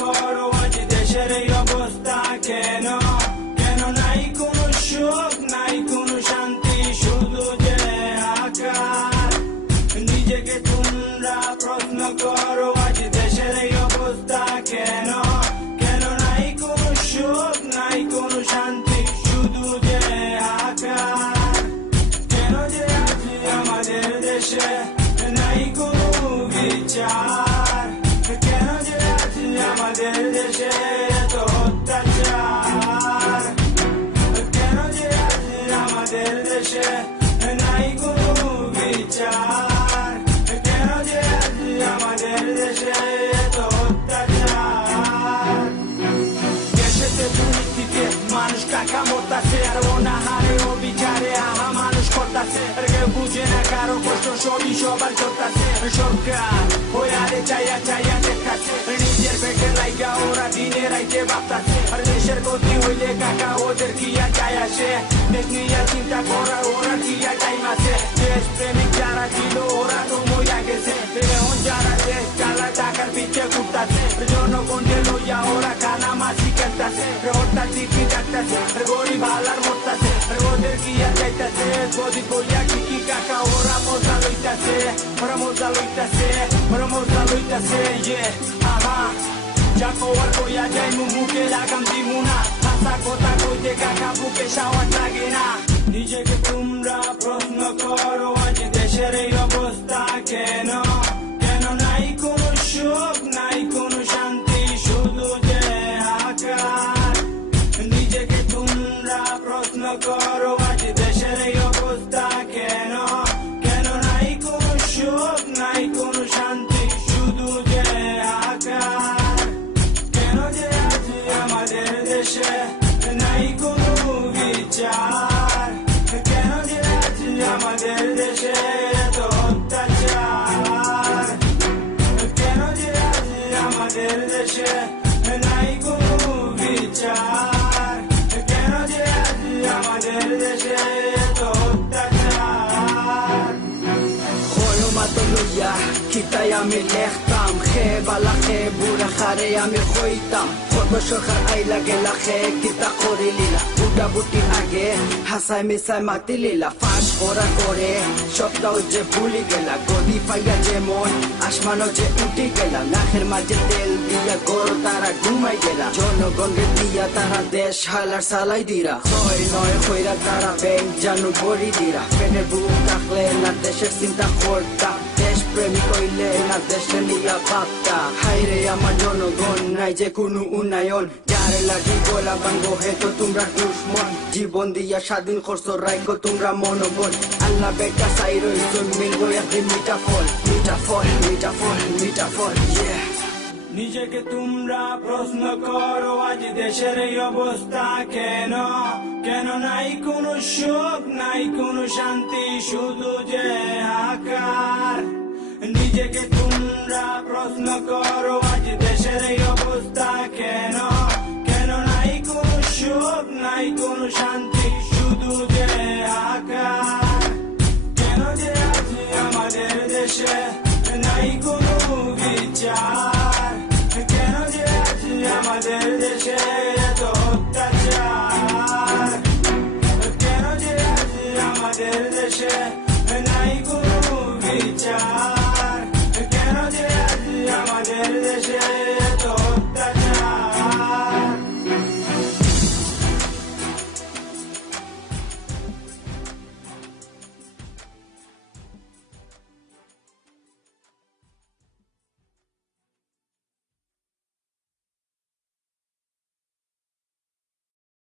করো আজ দেশের এই অবস্থা কেন? কেন নাই কোনো সুখ, নাই কোনো শান্তি, শুধু যে হাহাকার। নিজেকে তোমরা প্রশ্ন করো আজ দেশের এই অবস্থা কেন? কেন নাই কোনো সুখ, নাই কোনো শান্তি, শুধু যে হাহাকার। কেন যে আজ আমাদের দেশে নাই কোনো বিচার? কেন যে আজ আমাদের দেশে এত অত্যাচার? কেন যে আজ আমাদের দেশে নাই কোনো বিচার? কেন যে আজ আমাদের দেশে এত অত্যাচার? দেশেতে দুর্নীতিতে মানুষ কাকা মরতাছে, আর অনাহারে ও বিচারে আহা মানুষ করতাছে। কেউ বুঝে না কারো কষ্ট, সবই সবার চলতাছে। সরকার ওই আরে চাইয়া চাইয়া দেখাচ্ছে, নিজের পেটে লাইগা ওরা দিনে রাইতে ভাবতাছে। আর দেশের গতি হইলে কাকা ওদের কি আর যায় আসে? দেশ নিয়ে চিন্তা করার ওরা কি আর টাইম আছে? দেশ প্রেমিক যারা ছিল ওরা তো মইয়া গেছে। এখন যারা দেশ চালা টাকার পিছে ঘুরতাছে, জনগণকে লইয়া ওরা কানা মাছি কাটতাছে। হঠাৎ দিকে ডাকতাছে, গরিব হালার মরতাছে। ওদের কি আর যাইতাছে? গদি বইয়া কি কাকা ওরা মজা লইতাছে, ওরা মজা লইতাছে, ওরা মজা লইতাছে। আহা যা কওয়ার কইয়া যাই মুখে লাগাম দিমু না, হাসা কথা কইতে কাকা বুকে সাওয়ার লাগে না। নিজেকে তোমরা প্রশ্ন করো আজ দেশের এই অবস্থা কেন? কেন নাই কোনো সুখ, নাই কোনো শান্তি, শুধু যে হাহাকার। নিজেকে তোমরা প্রশ্ন করো আজ দেশের এই অবস্থা কেন? কেন নাই কোনো সুখ, নাই কোনো শান্তি, শুধু যে হাহাকার। কেন যে আজ আমাদের দেশে নাই কোনো বিচার? কেন যে আজ আমাদের দেশে এত অত্যাচার? কেন যে আজ আমাদের দেশে নাই কোনো বিচার? কেন যে আজ আমাদের দেশে এত অত্যাচার? মাতো লইয়া খিতাই আমি লেখতাম, খে বালা খে বুড়া খারে আমি খইতাম। কত সরকার আইলা গেলা খে কিতা করে লীলা, বুটা বুটি আগে হাসাই মিসাই মাতি লীলা। ফাঁস করা করে সপ্তাহ যে ভুলি গেলা, গদি পাইয়া যেমন আসমানও যে উঠি গেলা। নাকের মাঝে তেল দিয়া গরু তারা ঘুমাই গেলা, জনগণকে দিয়া তারা দেশ হালার সালাই দিরা। ছয় নয় হইরা তারা ব্যাংক জানু ভরি দিরা। পেটের বুক থাকলে না দেশের চিন্তা করতাম, দেশ প্রেমিক হইলে না দেশে নিয়া ভাবতা। হাইরে আমার জনগণ নাই যে কোনো উন্নয়ন, যারে লাগি গোলা ভাঙ্গো হেতো তোমরা দুশ্মন। জীবন দিয়া স্বাধীন করছো রাইখো তোমরা মনোবল, আল্লাহ বেটা চাই রইছো মিলবো একদিন মিঠা ফল, মিঠা ফল, মিঠা ফল, মিঠা ফল। নিজেকে তোমরা প্রশ্ন করো আজ দেশের এই অবস্থা কেন? কেন নাই কোনো সুখ, নাই কোনো শান্তি, শুধু যে হাহাকার। নিজেকে তোমরা প্রশ্ন করো আজ দেশের এই অবস্থা কেন? কেন নাই কোনো সুখ, নাই কোনো শান্তি, শুধু যে হাহাকার। কেন যে আজ আমাদের দেশে নাই কোনো বিচার? কেন যে আজ আমাদের দেশে এত অত্যাচার? কেন যে আজ আমাদের দেশে নাই কোনো বিচার?